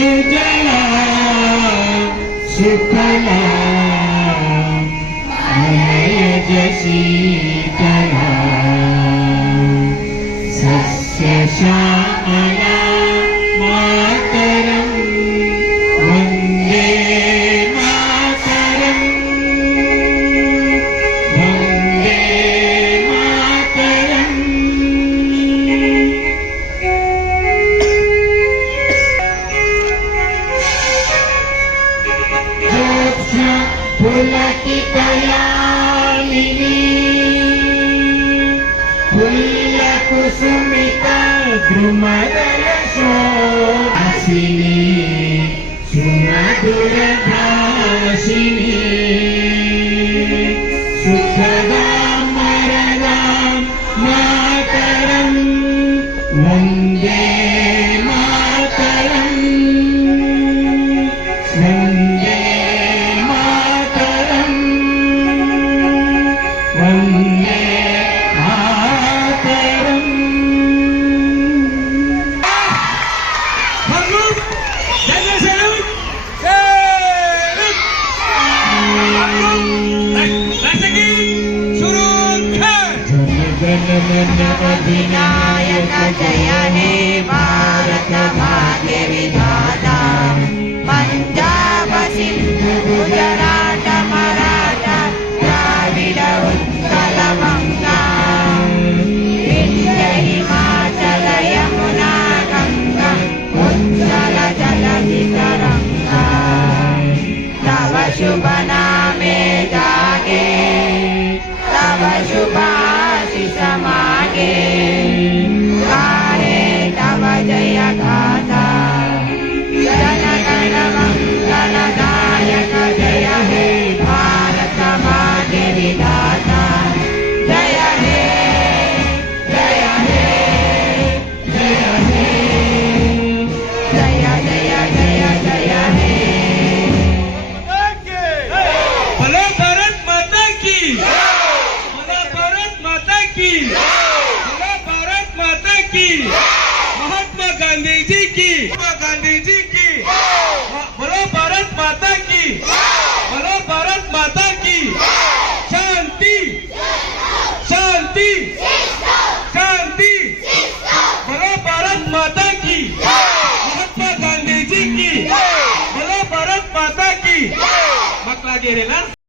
सुजला सुफला मलयज शीतला सस्यश्यामला मातरं वन्दे मातरं वन्दे मातरं। ज्योत्स्ना पुलकितयामिनी फुल्लकुसुमिता द्रुमदलशोभिनी सुमधुरभाषिणी सुखदां वरदां मातरं वन्दे मातरं वन्दे मातरं वन्दे मातरं। अधिनायक जय हे भारत भाग्य विधाता पंजाब सिंध गुजरात मराठा द्राविड उत्कल गंगा विंध्य हिमाचल यमुना गंगा उज्ज्वल जलधि तरंगा तव शुभ नामे जागे तव शुभ आशीष मागे गाहे तव जय गाथा जन गण मंगल दायक जय हे भारत भाग्य विधाता जय हे जय हे जय हे जय जय जय जय हे। बोलो भारत माता की, बोलो भारत माता की, बोलो भारत माता की, महात्मा गांधी जी की, महात्मा गांधी जी की, बोलो भारत माता की, बोलो भारत माता की। शांति शांति शांति, बोलो भारत माता की, महात्मा गांधी जी की, बोलो भारत माता की। मग लागे रे ना।